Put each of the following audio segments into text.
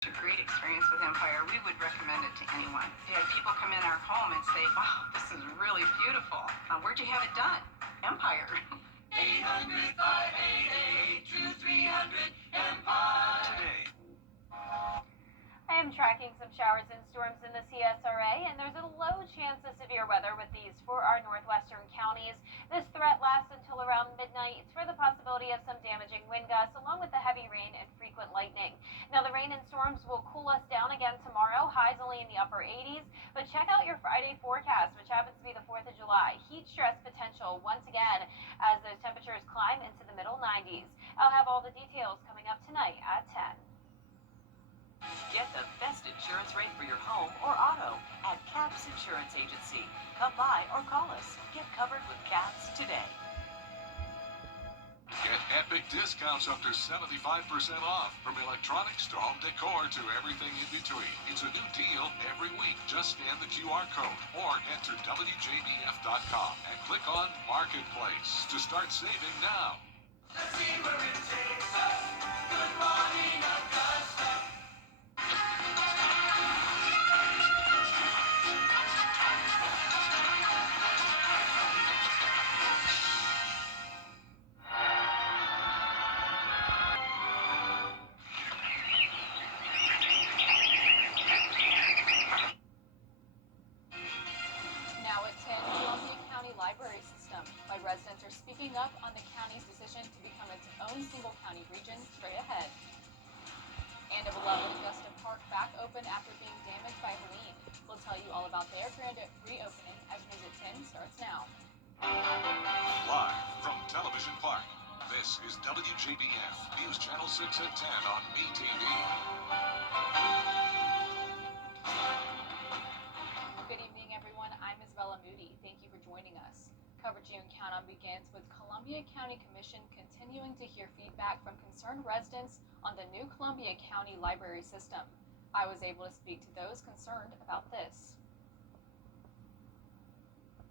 A great experience with Empire. We would recommend it to anyone. We had people come in our home and say, "Wow, this is really beautiful. Where'd you have it done?" Empire. 800-588-2300 Empire. Today. I am tracking some showers and storms in the CSRA, and there's a low chance of severe weather with these for our northwestern counties. This threat lasts until around midnight for the possibility of some damaging wind gusts, along with the heavy rain and frequent lightning. Now, the rain and storms will cool us down again tomorrow, highs only in the upper 80s, but check out your Friday forecast, which happens to be the 4th of July. Heat stress potential once again as those temperatures climb into the middle 90s. I'll have all the details coming up tonight at 10. Get the best insurance rate for your home or auto at CAPS Insurance Agency. Come by or call us. Get covered with CAPS today. Get epic discounts up to 75% off, from electronics to home decor to everything in between. It's a new deal every week. Just scan the QR code or enter WJBF.com and click on Marketplace to start saving now. Let's see where it takes us. Good morning, Augusta. Now at 10, Columbia County Library System. My residents are speaking up on the county's decision to become its own single county region. Straight ahead. And a beloved Augusta Park back open after being damaged by Helene. We'll tell you all about their grand reopening as News at 10 starts now. Live from Television Park, this is WJBF News Channel 6 at 10 on BTV. Good evening, everyone. I'm Isabella Moody. Thank you for joining us. Coverage you can count on begins with Columbia County Commission continuing to hear feedback from concerned residents on the new Columbia County Library System. I was able to speak to those concerned about this.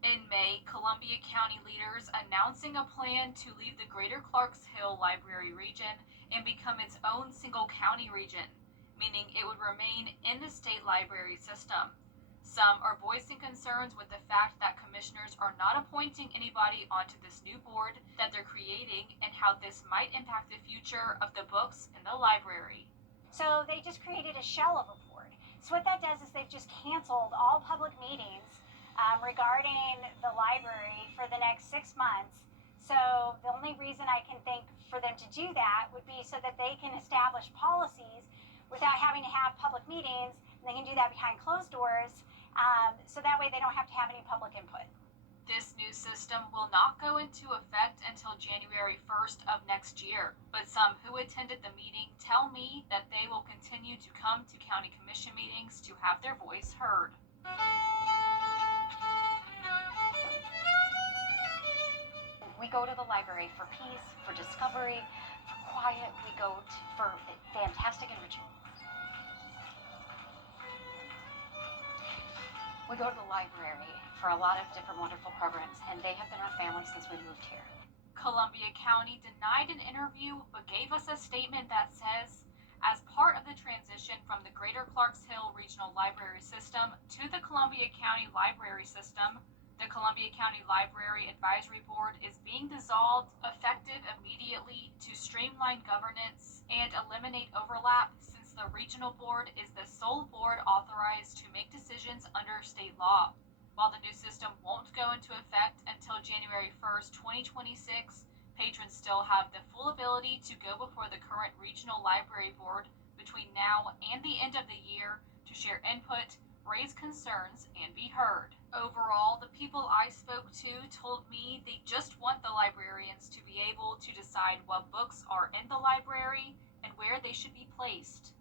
In May, Columbia County leaders announcing a plan to leave the Greater Clarks Hill Library region and become its own single county region, meaning it would remain in the state library system. Some are voicing concerns with the fact that commissioners are not appointing anybody onto this new board that they're creating and how this might impact the future of the books in the library. So they just created a shell of a board. So what that does is they've just canceled all public meetings regarding the library for the next 6 months. So the only reason I can think for them to do that would be so that they can establish policies without having to have public meetings. And they can do that behind closed doors. So that way they don't have to have any public input. This new system will not go into effect until January 1st of next year, but some who attended the meeting tell me that they will continue to come to county commission meetings to have their voice heard. We go to the library for peace, for discovery, for quiet. We go for fantastic enrichment. We go to the library for a lot of different wonderful programs, and they have been our family since we moved here. Columbia County denied an interview, but gave us a statement that says, as part of the transition from the Greater Clarks Hill Regional Library System to the Columbia County Library System, the Columbia County Library Advisory Board is being dissolved effective immediately to streamline governance and eliminate overlap, since the regional board is the sole board authorized to make decisions under state law. While the new system won't go into effect until January 1st, 2026, patrons still have the full ability to go before the current regional library board between now and the end of the year to share input, raise concerns, and be heard. Overall, the people I spoke to told me they just want the librarians to be able to decide what books are in the library and where they should be placed.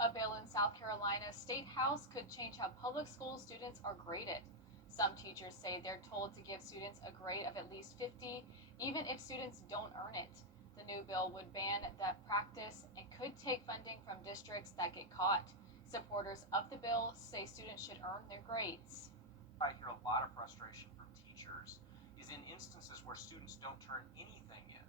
A bill in South Carolina State House could change how public school students are graded. Some teachers say they're told to give students a grade of at least 50, even if students don't earn it. The new bill would ban that practice and could take funding from districts that get caught. Supporters of the bill say students should earn their grades. I hear a lot of frustration from teachers is in instances where students don't turn anything in.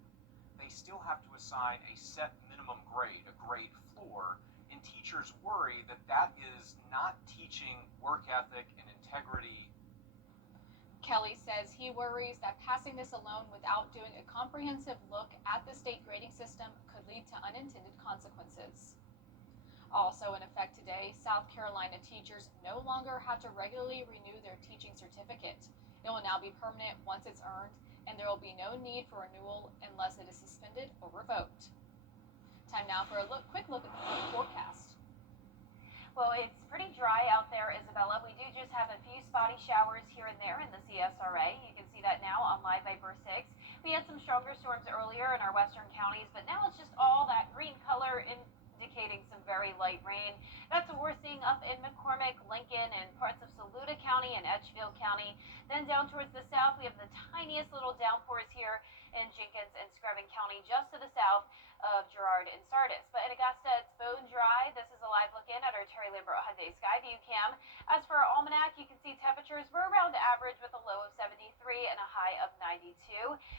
They still have to assign a set minimum grade, a grade floor, and teachers worry that that is not teaching work ethic and integrity. Kelly says he worries that passing this alone without doing a comprehensive look at the state grading system could lead to unintended consequences. Also in effect today, South Carolina teachers no longer have to regularly renew their teaching certificate. It will now be permanent once it's earned, and there will be no need for renewal unless it is suspended or revoked. Time now for a quick look at the forecast. Well, it's pretty dry out there, Isabella. We do just have a few spotty showers here and there in the CSRA. You can see that now on Live Vapor 6. We had some stronger storms earlier in our western counties, but now it's just all that green color indicating some very light rain. That's what we're seeing up in McCormick, Lincoln, and parts of Saluda County and Edgefield County. Then down towards the south, we have the tiniest little downpours here in Jenkins and Screven County, just to the south of Girard and Sardis. But in Augusta, it's bone dry. This is a live look in at our Terry Lambert Hyundai Skyview cam. As for our almanac, you can see temperatures were around average with a low of 73 and a high of 92.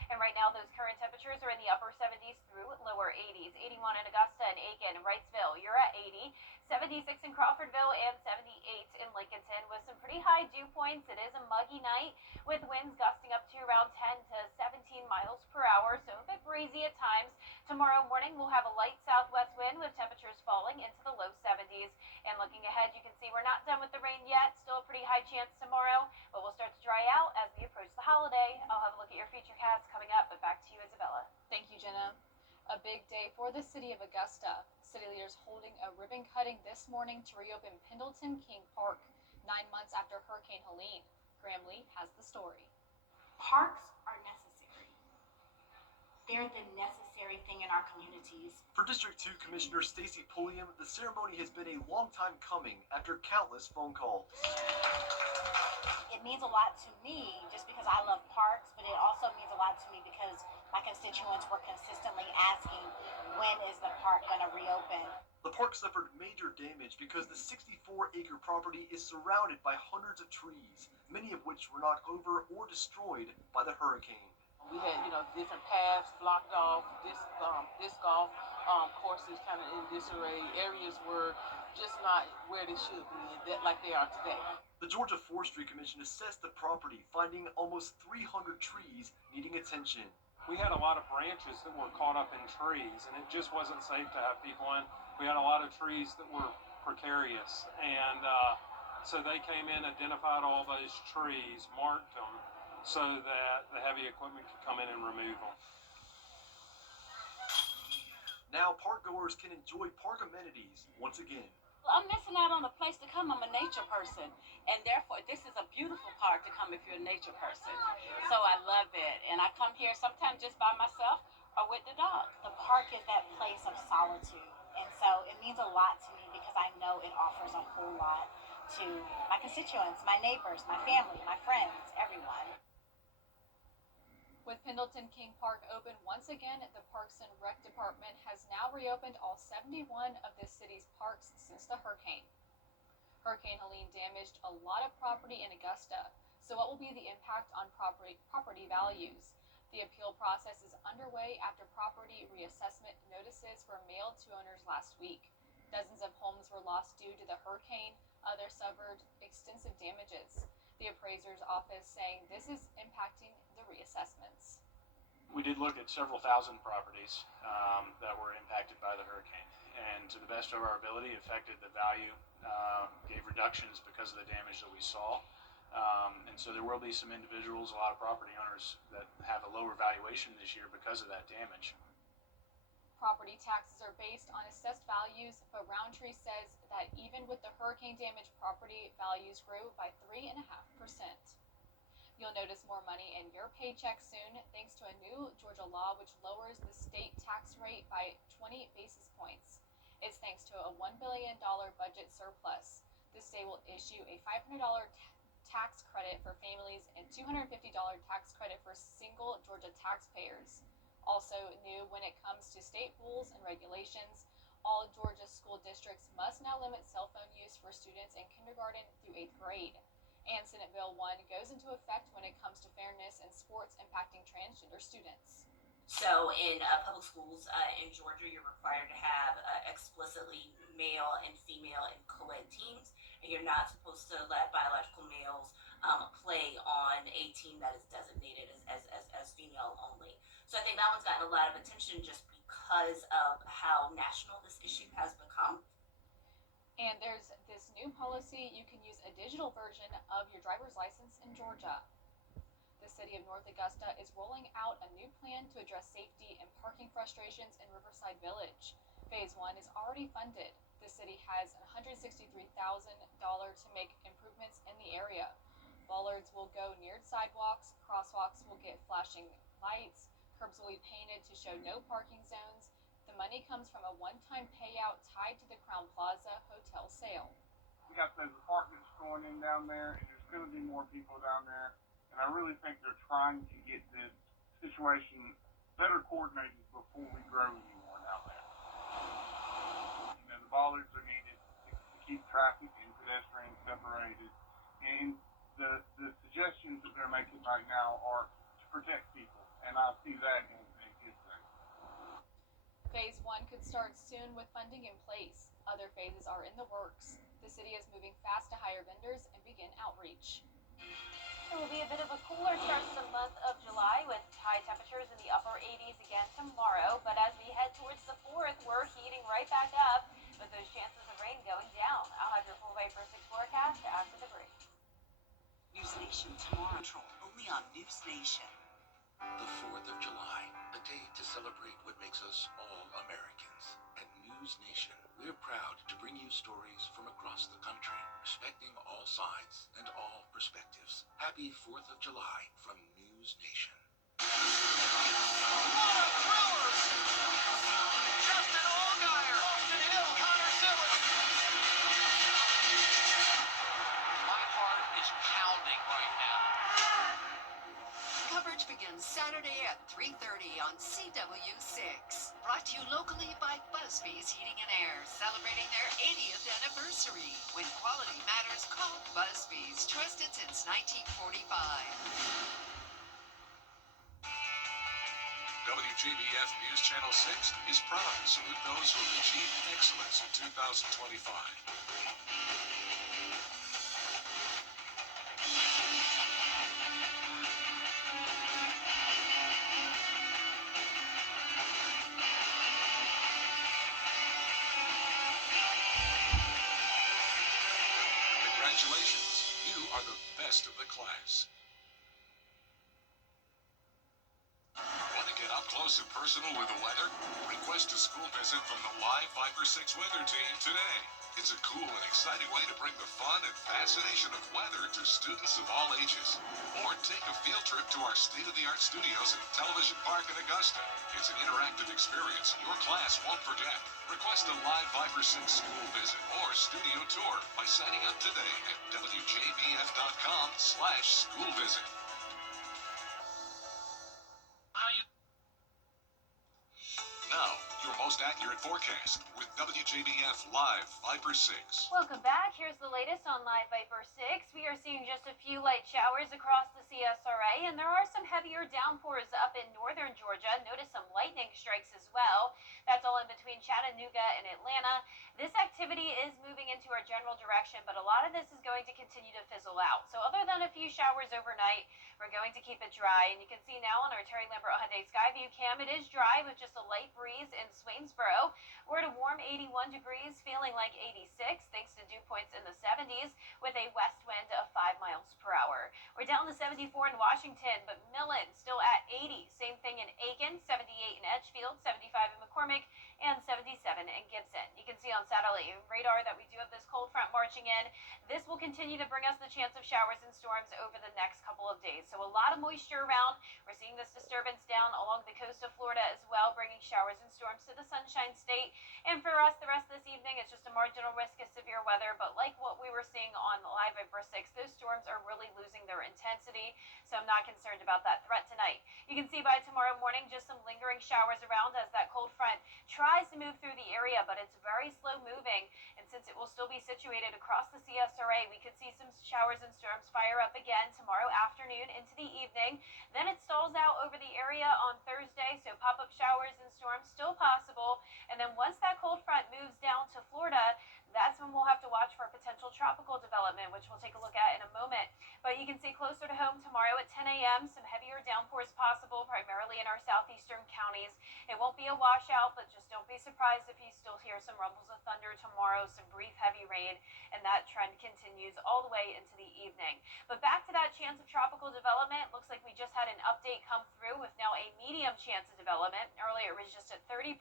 And right now, those current temperatures are in the upper 70s through lower 80s. 81 in Augusta and Aiken and Wrightsville, you're at 80. 76 in Crawfordville and 78 in Lincolnton with some pretty high dew points. It is a muggy night with winds gusting up to around 10 to 17 miles per hour, so a bit breezy at times. Tomorrow morning we'll have a light southwest wind with temperatures falling into the low 70s. And looking ahead, you can see we're not done with the rain yet. Still a pretty high chance tomorrow, but we'll start to dry out as we approach the holiday. I'll have a look at your feature cast coming up, but back to you, Isabella. Thank you, Jenna. A big day for the city of Augusta. City leaders holding a ribbon cutting this morning to reopen Pendleton King Park 9 months after Hurricane Helene. Graham Lee has the story. Parks are necessary. They're the necessary thing in our communities. For District 2 Commissioner Stacy Pulliam, the ceremony has been a long time coming after countless phone calls. It means a lot to me just because I love parks, but it also means a lot to me because my constituents were consistently asking, when is the park going to reopen? The park suffered major damage because the 64-acre property is surrounded by hundreds of trees, many of which were knocked over or destroyed by the hurricane. We had, different paths blocked off, disc golf courses kind of in disarray. Areas were just not where they should be, like they are today. The Georgia Forestry Commission assessed the property, finding almost 300 trees needing attention. We had a lot of branches that were caught up in trees, and it just wasn't safe to have people in. We had a lot of trees that were precarious, and so they came in, identified all those trees, marked them, so that the heavy equipment could come in and remove them. Now park goers can enjoy park amenities once again. I'm missing out on a place to come. I'm a nature person, and therefore this is a beautiful park to come if you're a nature person. So I love it, and I come here sometimes just by myself or with the dog. The park is that place of solitude, and so it means a lot to me because I know it offers a whole lot to my constituents, my neighbors, my family, my friends, everyone. With Pendleton King Park open once again, the Parks and Rec Department has now reopened all 71 of the city's parks since the hurricane. Hurricane Helene damaged a lot of property in Augusta, so what will be the impact on property values? The appeal process is underway after property reassessment notices were mailed to owners last week. Dozens of homes were lost due to the hurricane, others suffered extensive damages. The appraiser's office saying this is impacting the reassessments. We did look at several thousand properties that were impacted by the hurricane, and to the best of our ability affected the value, gave reductions because of the damage that we saw. And so there will be some individuals, a lot of property owners that have a lower valuation this year because of that damage. Property taxes are based on assessed values, but Roundtree says that even with the hurricane damaged property, values grew by 3.5%. You'll notice more money in your paycheck soon thanks to a new Georgia law which lowers the state tax rate by 20 basis points. It's thanks to a $1 billion budget surplus. The state will issue a $500 tax credit for families and $250 tax credit for single Georgia taxpayers. Also new when it comes to state rules and regulations, all Georgia school districts must now limit cell phone use for students in kindergarten through 8th grade. And Senate Bill 1 goes into effect when it comes to fairness in sports impacting transgender students. So in public schools in Georgia, you're required to have explicitly male and female and co-ed teams, and you're not supposed to let biological males play on a team that is designated as female only. So I think that one's gotten a lot of attention just because of how national this issue has become. And there's this new policy, you can use a digital version of your driver's license in Georgia. The city of North Augusta is rolling out a new plan to address safety and parking frustrations in Riverside Village. Phase 1 is already funded. The city has $163,000 to make improvements in the area. Bollards will go near sidewalks, crosswalks will get flashing lights, curbs will be painted to show no parking zones. The money comes from a one-time payout tied to the Crown Plaza hotel sale. We got those apartments going in down there, and there's going to be more people down there. And I really think they're trying to get this situation better coordinated before we grow anymore down there. You know, the bollards are needed to keep traffic and pedestrians separated. And the suggestions that they're making right now are to protect people. And I see that as a good thing. Phase 1 could start soon with funding in place. Other phases are in the works. The city is moving fast to hire vendors and begin outreach. It will be a bit of a cooler start to the month of July with high temperatures in the upper 80s again tomorrow. But as we head towards the 4th, we're heating right back up with those chances of rain going down. I'll have your full Viper 6 forecast after the break. News Nation tomorrow, only on News Nation. The 4th of July, a day to celebrate what makes us all Americans. At News Nation, we're proud to bring you stories from across the country, respecting all sides and all perspectives. Happy 4th of July from News Nation. What a thriller! Justin Allgaier, Austin Hill, Connor Simmons. My heart is pounding right now. Coverage begins Saturday at 3:30 on CW6. Brought to you locally by Busby's Heating and Air, celebrating their 80th anniversary. When quality matters, call Busby's, trusted since 1945. WJBF News Channel 6 is proud to salute those who have achieved excellence in 2025. Congratulations, you are the best of the class. Want to get up close and personal with the weather? Request a school visit from the live Viper 6 weather team today. It's a cool and exciting way to bring the fun and fascination of weather to students of all ages. Or take a field trip to our state-of-the-art studios at Television Park in Augusta. It's an interactive experience your class won't forget. Request a live Viper 6 school visit or studio tour by signing up today at WJBF.com/school visit. Now, your most accurate forecast with WJBF Live Viper 6. Welcome back. Here's the latest on Live Viper 6. We are seeing just a few light showers across the CSRA, and there are some heavier downpours up in northern Georgia. Notice some lightning strikes as well. That's all in between Chattanooga and Atlanta. This activity is moving into our general direction, but a lot of this is going to continue to fizzle out. So other than a few showers overnight, we're going to keep it dry. And you can see now on our Terry Lambert Hyundai Skyview cam, it is dry with just a light breeze in Swainsboro. We're at a warm 81 degrees, feeling like 86, thanks to dew points in the 70s with a west wind of 5 miles per hour. We're down to 74 in Washington, but Millen still at 80. Same thing in Aiken, 78 in Edgefield, 75 in McCormick, and 77 in Gibson. You can see on satellite radar that we do have this cold front marching in. This will continue to bring us the chance of showers and storms over the next couple of days. So a lot of moisture around. We're seeing this disturbance down along the coast of Florida as well, bringing showers and storms to the Sunshine State. And for us, the rest of this this evening. It's just a marginal risk of severe weather, but like what we were seeing on Live Vapor 6, those storms are really losing their intensity, so I'm not concerned about that threat tonight. You can see by tomorrow morning just some lingering showers around as that cold front tries to move through the area, but it's very slow moving, and since it will still be situated across the CSRA, we could see some showers and storms fire up again tomorrow afternoon into the evening. Then it stalls out over the area on Thursday, so pop-up showers and storms still possible. And then once that cold front moves down to Florida, that's when we'll have to watch for potential tropical development, which we'll take a look at in a moment. But you can see closer to home tomorrow at 10 a.m., some heavier downpours possible, primarily in our southeastern counties. It won't be a washout, but just don't be surprised if you still hear some rumbles of thunder tomorrow, some brief heavy rain, and that trend continues all the way into the evening. But back to that chance of tropical development, looks like we just had an update come through with now a medium chance of development. Earlier it was just at 30%.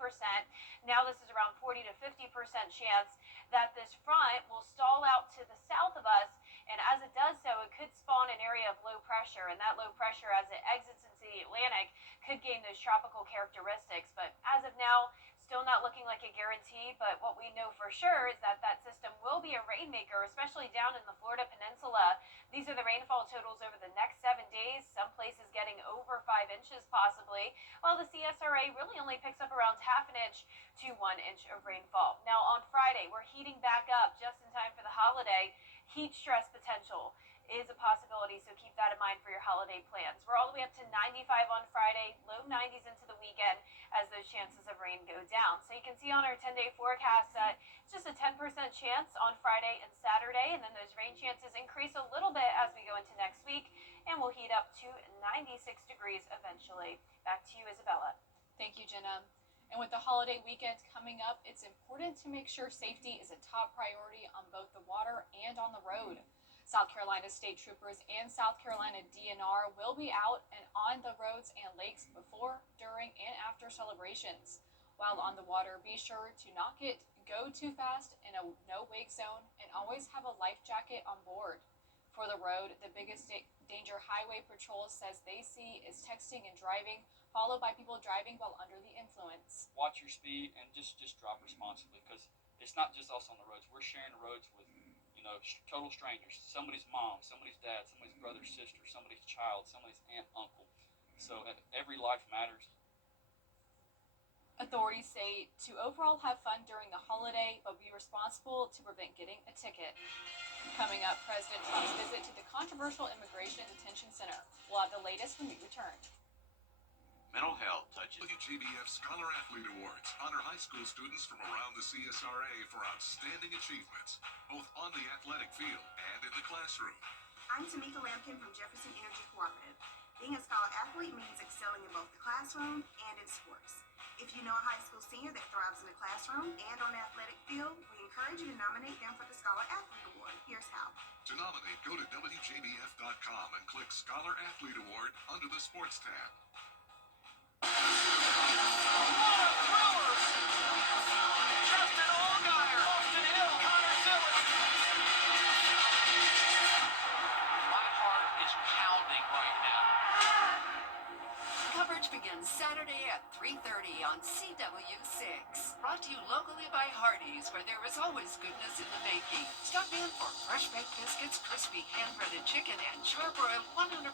Now this is around 40 to 50% chance that this front will stall out to the south of us, and as it does so, it could spawn an area of low pressure, and that low pressure, as it exits into the Atlantic, could gain those tropical characteristics. But as of now, still not looking like a guarantee, but what we know for sure is that that system will be a rainmaker, especially down in the Florida Peninsula. These are the rainfall totals over the next 7 days, some places getting over 5 inches possibly, while the CSRA really only picks up around half an inch to 1 inch of rainfall. Now on Friday, we're heating back up just in time for the holiday. Heat stress potential is a possibility, so keep that in mind for your holiday plans. We're all the way up to 95 on Friday, low 90s into the weekend as those chances of rain go down. So you can see on our 10-day forecast that it's just a 10% chance on Friday and Saturday, and then those rain chances increase a little bit as we go into next week, and we'll heat up to 96 degrees eventually. Back to you, Isabella. Thank you, Jenna. And with the holiday weekend coming up, it's important to make sure safety is a top priority on both the water and on the road. South Carolina State Troopers and South Carolina DNR will be out and on the roads and lakes before, during, and after celebrations. While on the water, be sure to not go too fast in a no-wake zone and always have a life jacket on board. For the road, the biggest danger Highway Patrol says they see is texting and driving, followed by people driving while under the influence. Watch your speed and just drive responsibly, because it's not just us on the roads. We're sharing the roads with total strangers, somebody's mom, somebody's dad, somebody's brother, sister, somebody's child, somebody's aunt, uncle. So every life matters. Authorities say to overall have fun during the holiday, but be responsible to prevent getting a ticket. Coming up, President Trump's visit to the controversial Immigration Detention Center. We'll have the latest when we return. Mental health touches. WJBF Scholar Athlete Awards honor high school students from around the CSRA for outstanding achievements, both on the athletic field and in the classroom. I'm Tamika Lampkin from Jefferson Energy Cooperative. Being a scholar athlete means excelling in both the classroom and in sports. If you know a high school senior that thrives in the classroom and on the athletic field, we encourage you to nominate them for the Scholar Athlete Award. Here's how. To nominate, go to WJBF.com and click Scholar Athlete Award under the Sports tab. Coverage begins Saturday at 3:30 on CW6. Brought to you locally by Hardee's, where there is always goodness in the making. Stop in for fresh baked biscuits, crispy hand-breaded chicken, and char-broiled 100%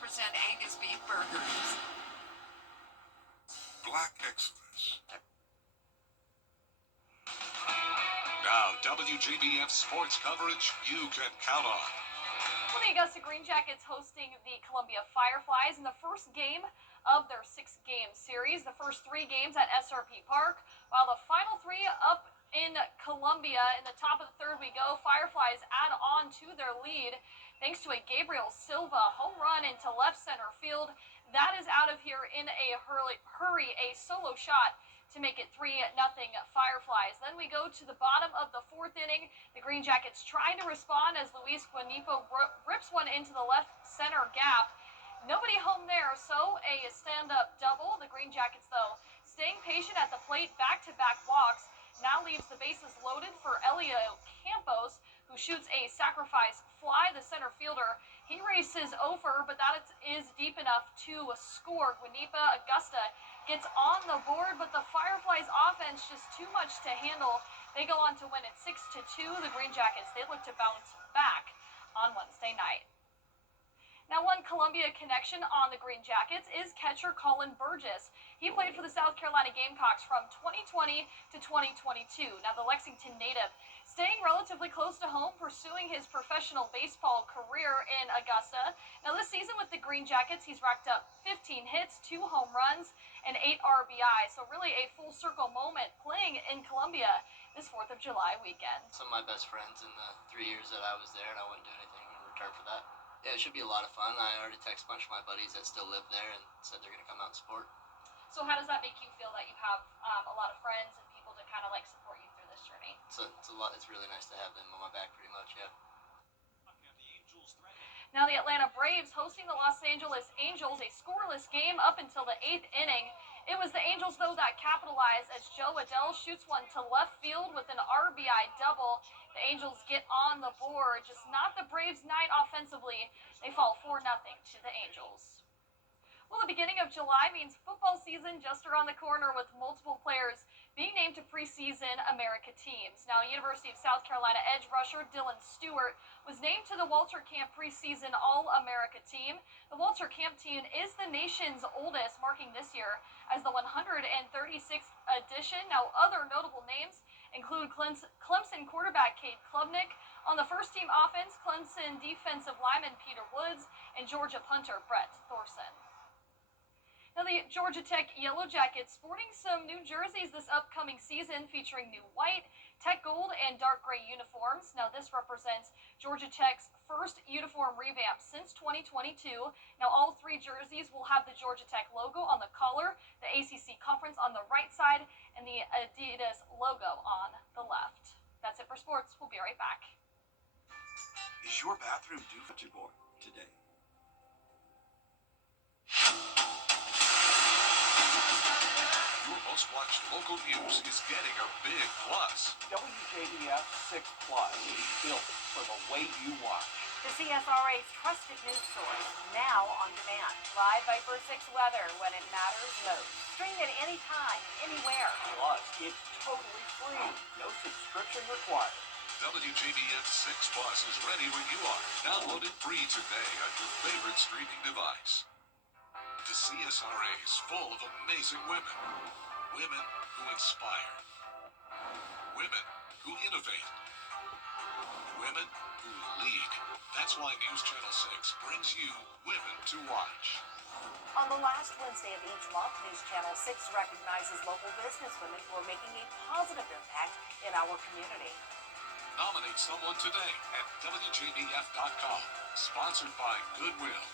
Angus beef burgers. Black excellence. Now, WJBF sports coverage you can count on. Well, the Augusta Green Jackets hosting the Columbia Fireflies in the first game of their 6-game series. The first 3 games at SRP Park, while the final 3 up in Columbia. In the top of the third we go. Fireflies add on to their lead thanks to a Gabriel Silva home run into left center field. That is out of here in a hurry, a solo shot to make it 3-0 Fireflies. Then we go to the bottom of the 4th inning. The Green Jackets trying to respond as Luis Guanipo rips one into the left center gap. Nobody home there, so a stand-up double. The Green Jackets, though, staying patient at the plate, back-to-back walks. Now leaves the bases loaded for Elio Campos, who shoots a sacrifice fly. The center fielder, he races over, but that is deep enough to score. Guanipa Augusta gets on the board, but the Fireflies offense just too much to handle They go on to win it 6-2. The Green Jackets, they look to bounce back on Wednesday night. Now, one Columbia connection on the Green Jackets is catcher Colin Burgess. He played for the South Carolina Gamecocks from 2020 to 2022. Now, the Lexington native staying relatively close to home, pursuing his professional baseball career in Augusta. Now, this season with the Green Jackets, he's racked up 15 hits, 2 home runs, and 8 RBI. So really a full circle moment playing in Columbia this 4th of July weekend. Some of my best friends in the 3 years that I was there, and I wouldn't do anything in return for that. Yeah, it should be a lot of fun. I already texted a bunch of my buddies that still live there and said they're going to come out and support. So how does that make you feel that you have a lot of friends and people to kind of like support you through this journey? It's a lot. It's really nice to have them on my back pretty much, yeah. Now the Atlanta Braves hosting the Los Angeles Angels, a scoreless game up until the 8th inning. It was the Angels, though, that capitalized as Joe Adell shoots one to left field with an RBI double. The Angels get on the board, just not the Braves' night offensively. They fall 4-0 to the Angels. Well, the beginning of July means football season just around the corner with multiple players being named to preseason America teams. Now, University of South Carolina edge rusher Dylan Stewart was named to the Walter Camp preseason All-America team. The Walter Camp team is the nation's oldest, marking this year as the 136th edition. Now, other notable names include Clemson quarterback Cade Klubnik, on the first-team offense, Clemson defensive lineman Peter Woods, and Georgia punter Brett Thorson. Now, the Georgia Tech Yellow Jackets sporting some new jerseys this upcoming season featuring new white, tech gold, and dark gray uniforms. Now, this represents Georgia Tech's first uniform revamp since 2022. Now, all 3 jerseys will have the Georgia Tech logo on the collar, the ACC conference on the right side, and the Adidas logo on the left. That's it for sports. We'll be right back. Is your bathroom due for boy today? Your most watched local news is getting a big plus. WJBF 6 Plus, built for the way you watch. The CSRA's trusted news source, now on demand. Live Viper 6 weather when it matters most. Stream it anytime, anywhere. Plus, it's totally free. No subscription required. WJBF 6 Plus is ready when you are. Download it free today on your favorite streaming device. The CSRA is full of amazing women. Women who inspire. Women who innovate. Women who lead. That's why News Channel 6 brings you Women to Watch. On the last Wednesday of each month, News Channel 6 recognizes local businesswomen who are making a positive impact in our community. Nominate someone today at WJBF.com. Sponsored by Goodwill.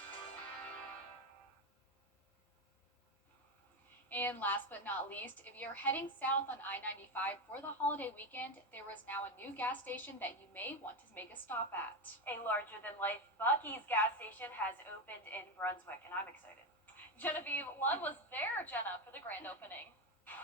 And last but not least, if you're heading south on I-95 for the holiday weekend, there is now a new gas station that you may want to make a stop at. A larger-than-life Buc-ee's gas station has opened in Brunswick, and I'm excited. Genevieve Lund was there, Jenna, for the grand opening.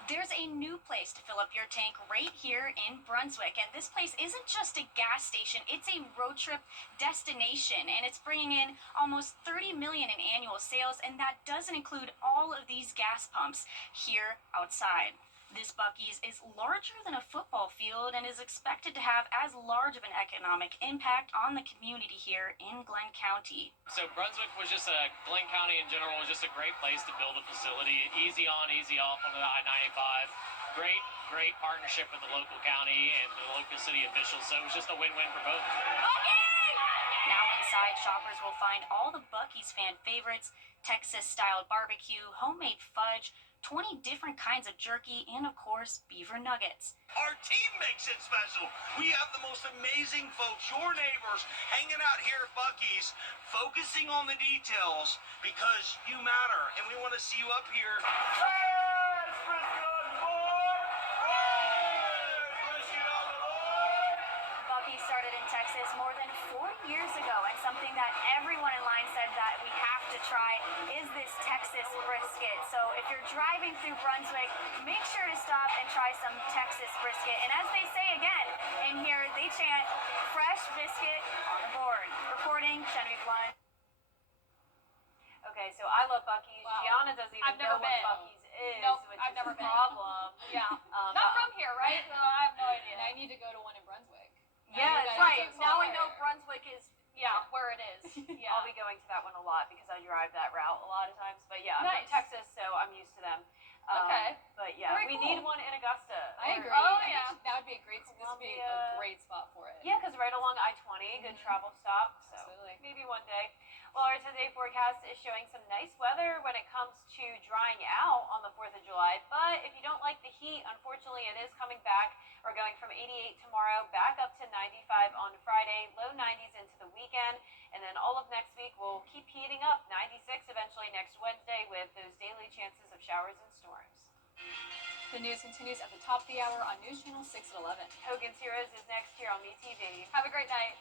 There's a new place to fill up your tank right here in Brunswick, and this place isn't just a gas station, it's a road trip destination, and it's bringing in almost $30 million in annual sales, and that doesn't include all of these gas pumps here outside. This Buc-ee's is larger than a football field and is expected to have as large of an economic impact on the community here in Glenn County. So Brunswick was just Glenn County in general was just a great place to build a facility. Easy on, easy off on the I-95. Great partnership with the local county and the local city officials. So it was just a win-win for both. Now inside, shoppers will find all the Buc-ee's fan favorites, Texas-style barbecue, homemade fudge, 20 different kinds of jerky, and of course, beaver nuggets. Our team makes it special. We have the most amazing folks, your neighbors, hanging out here at Buc-ee's, focusing on the details because you matter, and we want to see you up here. Buc-ee's started in Texas more than 40 years ago, and something that everyone in line said that we have to try is this Texas brisket. So if you're driving through Brunswick, make sure to stop and try some Texas brisket. And as they say again in here, they chant, fresh biscuit on the board. Reporting, Genevieve Lund. Okay, so I love Buc-ee's. Wow. Gianna doesn't even I've never know what been. Buc-ee's is, Nope, which I've is never a been. problem. Yeah. Not from here, right? So I have no idea. And I need to go to one in Brunswick. Now Yeah, you guys Right. are so Now I smart. know Brunswick is where it is. Yeah. I'll be going to that one a lot because I drive that route a lot of times. But yeah, I'm Nice. from Texas, so I'm used to them. Okay. But yeah, Very we cool. need one in Augusta. I or- agree. Oh, I yeah. think that would be a great. This would be a Columbia. great spot for it. Yeah, because right along I-20, good travel stop. So Absolutely. maybe one day. Well, our today forecast is showing some nice weather when it comes to drying out on the 4th of July. But if you don't like the heat, unfortunately, it is coming back. We're going from 88 tomorrow, back up to 95 on Friday, low 90s into the weekend. And then all of next week will keep heating up, 96 eventually next Wednesday with those daily chances of showers and storms. The news continues at the top of the hour on News Channel 6 at 11. Hogan's Heroes is next here on MeTV. Have a great night.